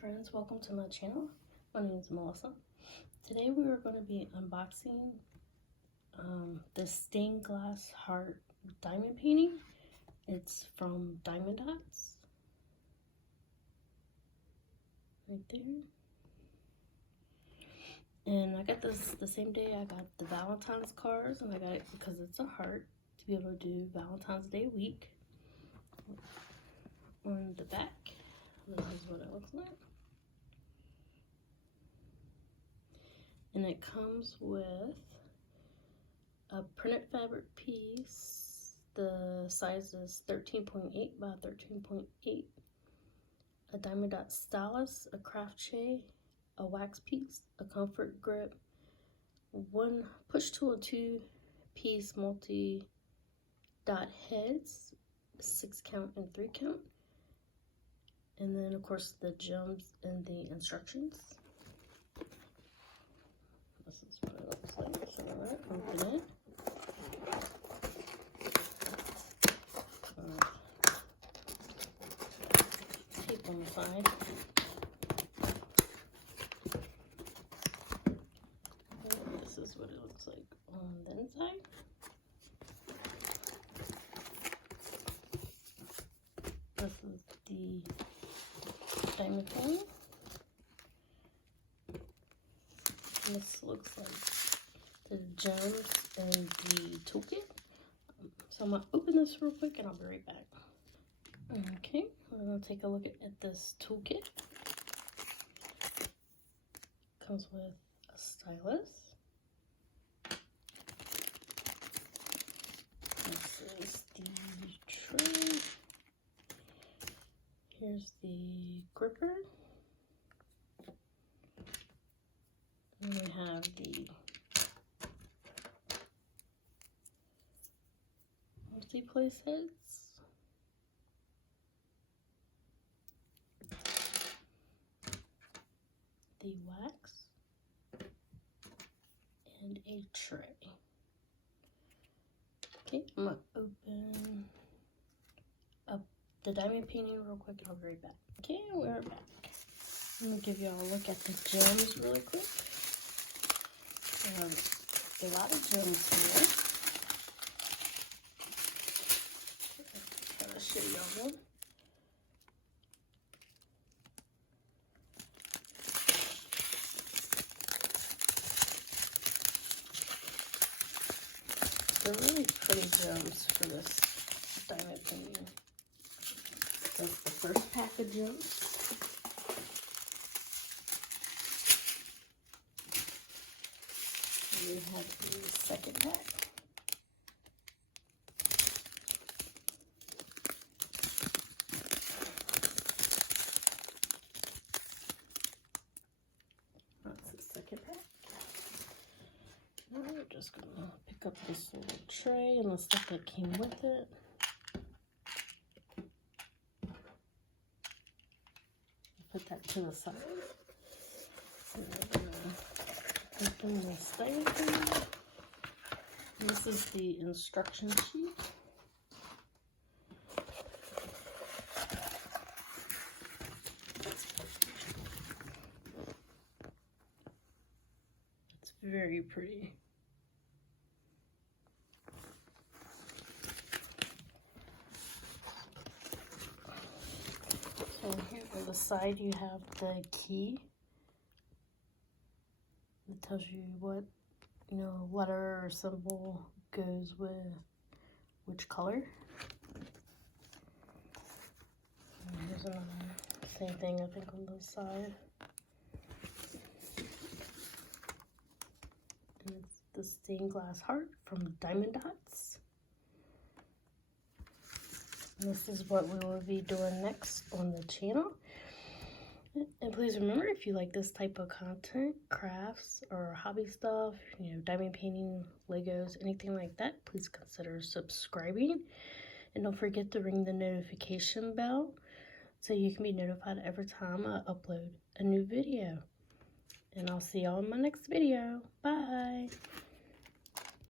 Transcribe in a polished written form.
friends, welcome to my channel. My name is Melissa. Today we are going to be unboxing the stained glass heart diamond painting. It's from Dotz. Right there. And I got this the same day I got the Valentine's cards, and I got it because it's a heart to be able to do Valentine's Day week. On the back, this is what it looks like. And it comes with a printed fabric piece. The size is 13.8 by 13.8. A diamond dot stylus, a craft tray, a wax piece, a comfort grip, one push tool, 2-piece multi dot heads, 6 count and 3 count. And then of course the gems and the instructions. This is what it looks like. So open it. Tape on the side. And this is what it looks like on the inside. This is the diamond painting. This looks like the gems and the toolkit. So I'm going to open this real quick and I'll be right back. Okay, we're going to take a look at this toolkit. Comes with a stylus. This is the tray. Here's the gripper. And we have the multi-place heads. The wax. And a tray. Okay, I'm going to open up the diamond painting real quick and I'll be right back. Okay, we're back. I'm going to give y'all a look at the gems really quick. A lot of gems here. Try to show y'all them. They're really pretty gems for this diamond painting. That's the first pack of gems. We have the second pack. That's the second pack. Now we're just going to pick up this little tray and the stuff that came with it. Put that to the side. And then open this thing. This is the instruction sheet. It's very pretty. So here on the side you have the key. It tells you what, letter or symbol goes with which color. And here's another same thing I think on the side. And it's the stained glass heart from Dotz. And this is what we will be doing next on the channel. And please remember, if you like this type of content, crafts or hobby stuff, diamond painting, Legos, anything like that, please consider subscribing. And don't forget to ring the notification bell so you can be notified every time I upload a new video. And I'll see y'all in my next video. Bye!